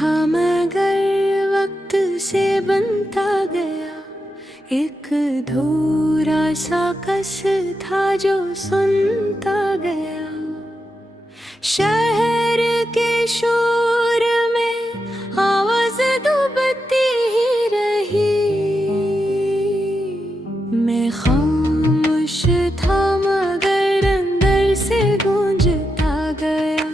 था मगर वक्त से बनता गया। एक धूरा सा कस था जो सुनता गया। शहर के शोर में आवाज डूबती ही रही। मैं खामोश था मगर अंदर से गूंजता गया।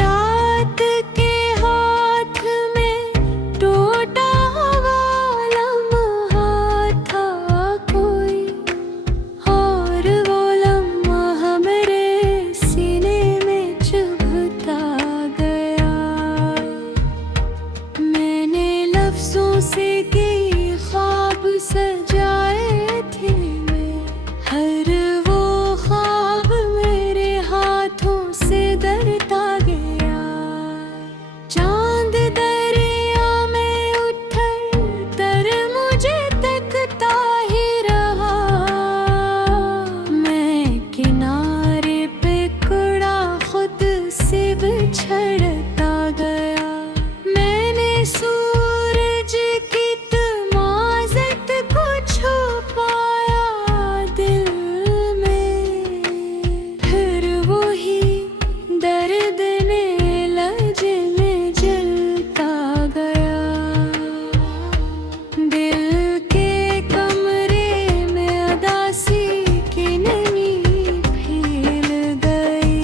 रात के हाथ में टूटा हुआ लम्हा था कोई, और वो लम्हा मेरे सीने में चुभता गया। मैंने लफ्जों से की ख्वाब सजाए थे मैं, हर वो ख्वाब मेरे हाथों से दरता गया। चांद दरिया में उतर तर मुझे तकता ही रहा। मैं किनारे पे कुड़ा खुद से बिछड़ता गया। मैंने सूरज की तमाज़त को छुपाया दिल में, फिर वही दर्द ने लज में जलता गया। दिल के कमरे में उदासी की नमी फैल गई,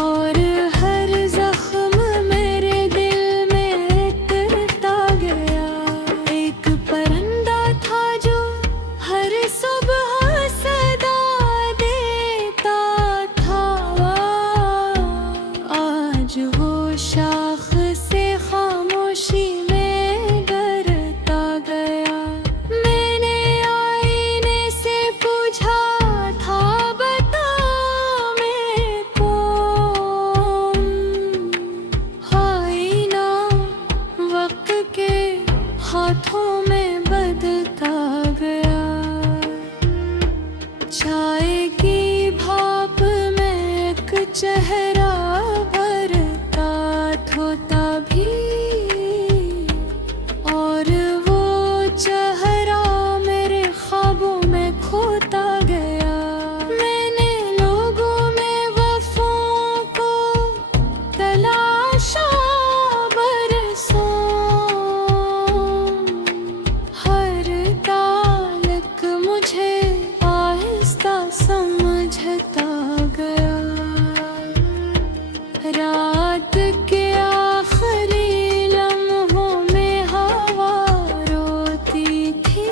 और हर जख्म मेरे दिल में उतरता गया। एक परिंदा था जो हर सुबह सदा देता था, आज वो शाख से खामोशी में डरता गया। मैंने आईने से पूछा था, बता मैं कौन? आईना वक्त के हाथों में बदलता गया। चाय की भाप में एक चेहरा भरता धोता भी, और वो चेहरा मेरे ख्वाबों में खोता गया। मैंने लोगों में वफाओं को तलाशा बरसों, हर ताल्लुक मुझे आहिस्ता समझता गया। रात के आखिरी लम्हों में हवा रोती थी,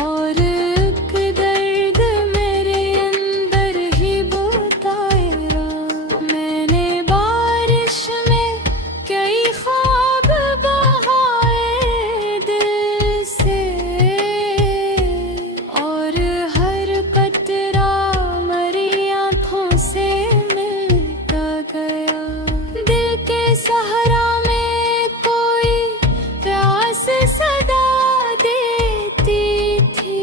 और एक दर्द मेरे अंदर ही बताया। मैंने बारिश में कई ख्वाब बहाए दिल से, और हर कतरा मरी आँखों से मिलता गया। दिल के सहारा में कोई प्यास सदा देती थी।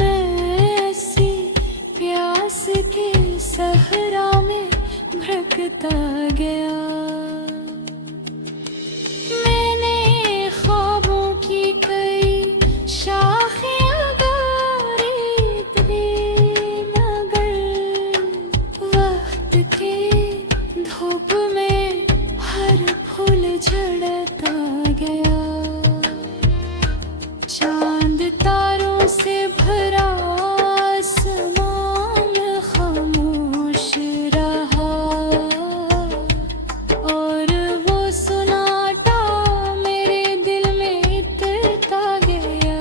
मैं ऐसी प्यास के सहरा में भटकता गया। मैंने ख्वाबों की कई शाखियाँ गाड़ी थी, मगर वक्त के धूप में हर फूल झड़ता गया। चांद तारों से भरा आसमान खामोश रहा, और वो सन्नाटा मेरे दिल में इतरता गया।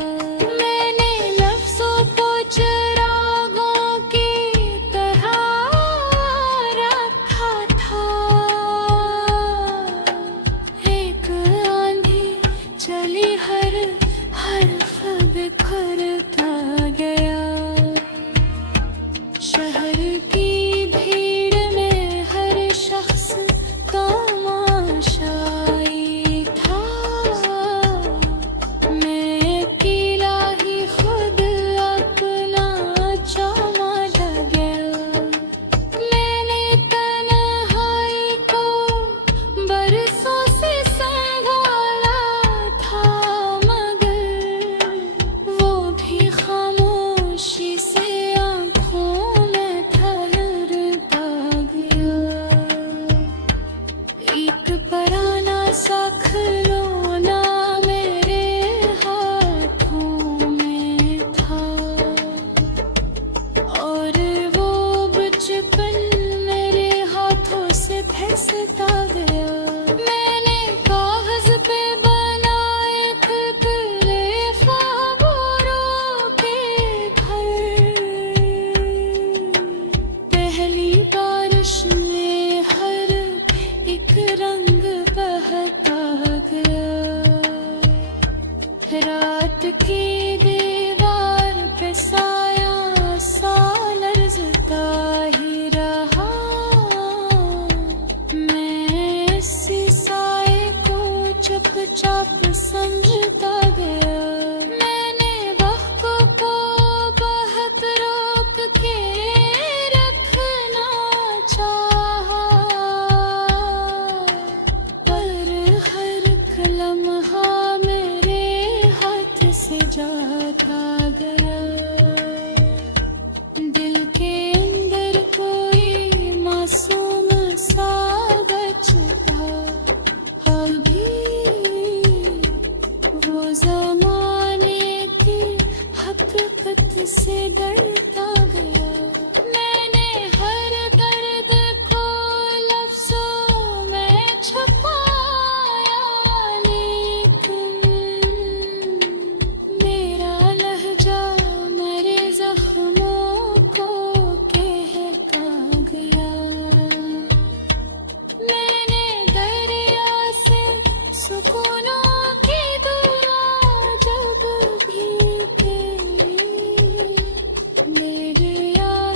मैंने लफ्ज़ों को चिरागों की तरह रखा था। एक समझता गया। मैंने वक्त को बहुत रोक के रखना चाहा, पर हर एक लम्हा मेरे हाथ से जाता गया। दिल के अंदर कोई मासूम सा बचता अभी, वो ज़माने की हकीकत से डरता गया। मैंने हर दर्द को लफ्ज़ों में छुपाया, लेकिन मेरा लहजा मेरे ज़ख्मों को कहता गया। मैंने दरिया से सुकूनों की दुआ जब भी की, मेरे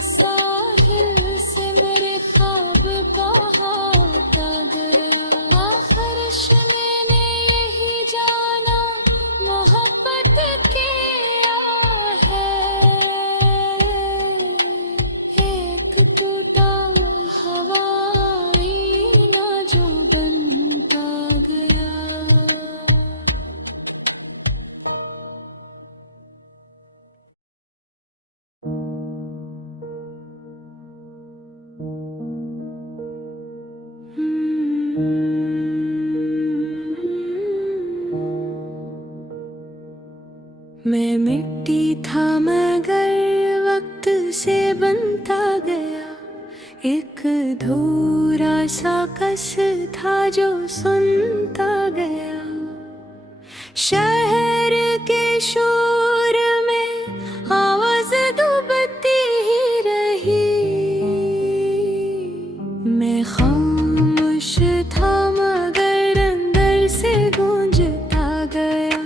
साहिल से मेरे ख्वाब बहाता गया। आखिरश मैंने यही जाना मोहब्बत क्या है, एक टूटा हवाई ना जो बनता गया। मैं मिट्टी था मगर वक्त से बनता गया। एक धूरा सा कस था जो सुनता गया। शहर के शोर में आवाज डूबती ही रही। मैं खामोश था मगर अंदर से गूंजता गया।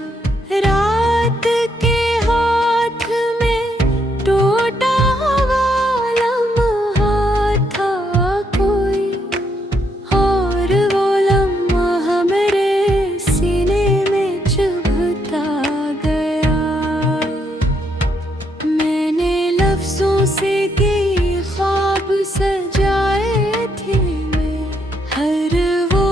रात के हाथ में टूटा हुआ लम्हा था कोई, और वो लम्हा मेरे सीने में चुभता गया। मैंने लफ्जों से की ख्वाब सजाए थे मैं, हर वो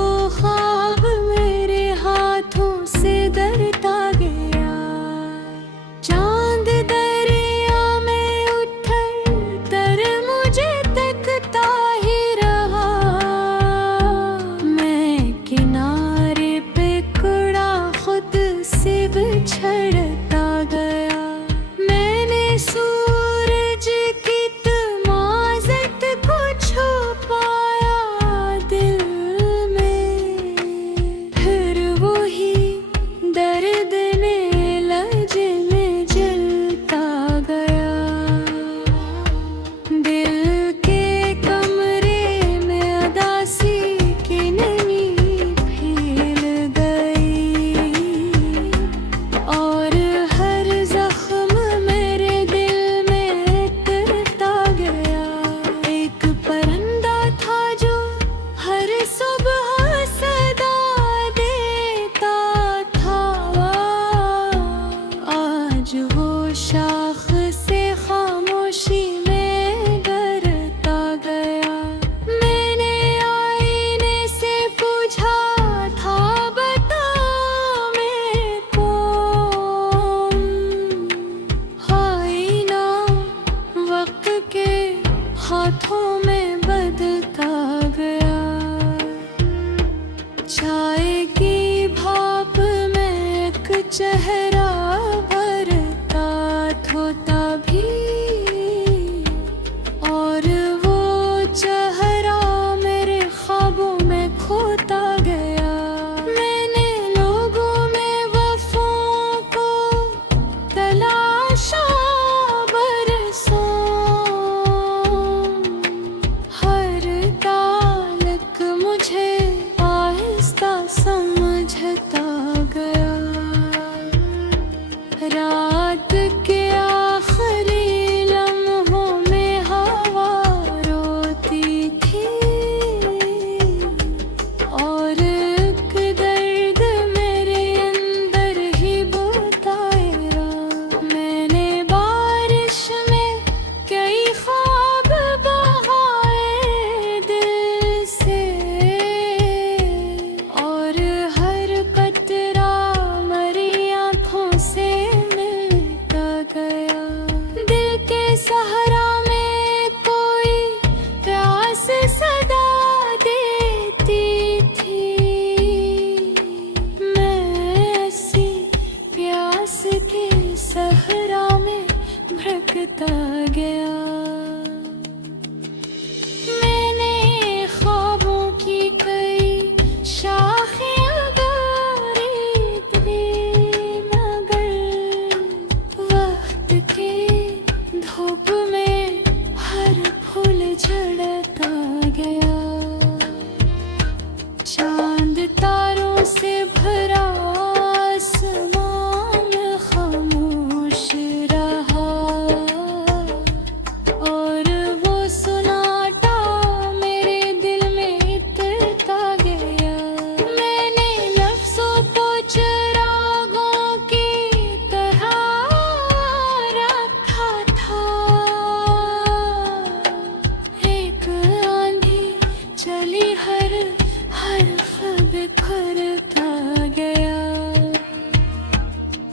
बिखरता गया।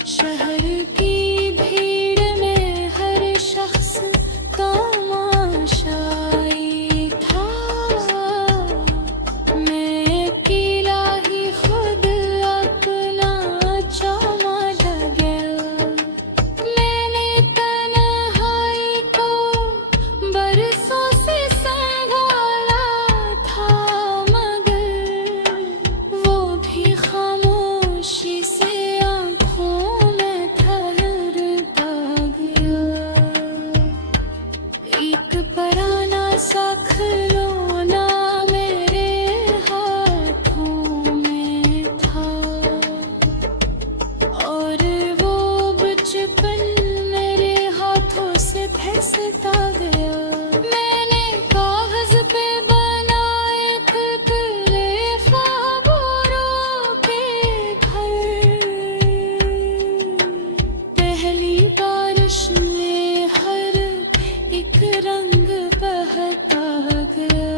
शहर की भीड़ में हर शख्स तमाशाई था। मैं अकेला ही खुद अपना चौमा गया। मैंने तन्हाई को बरसों से संभाला था, मगर वो भी खामोशी से आँखों में ठहरता गया। एक पराना सा खिलौना मेरे हाथों में था, और वो बचपन मेरे हाथों से फिसलता गया। मैंने कागज पे बनाए खुदरे ख्वाबों के घर। पहली बारिश में हर एक रंग बहता गया।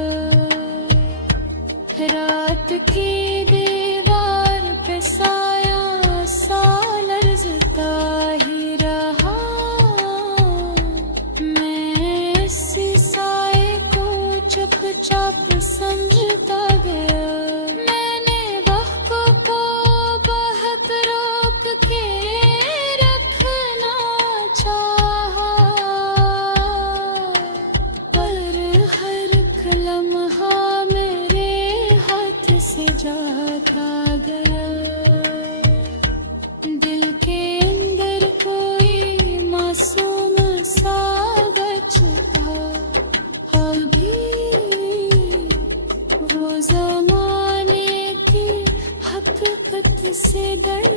रात की दीवार पे साया सा लरज़ता ही रहा। मैं इस साए को चुपचाप समझता गया। मैंने वक्त को बहुत रोक के रखना चाहा, पर हर लम्हा मेरे हाथ से जाता गया। दिल के अंदर कोई मासूम सा बचता अभी, वो ज़माने की हकीकत से डर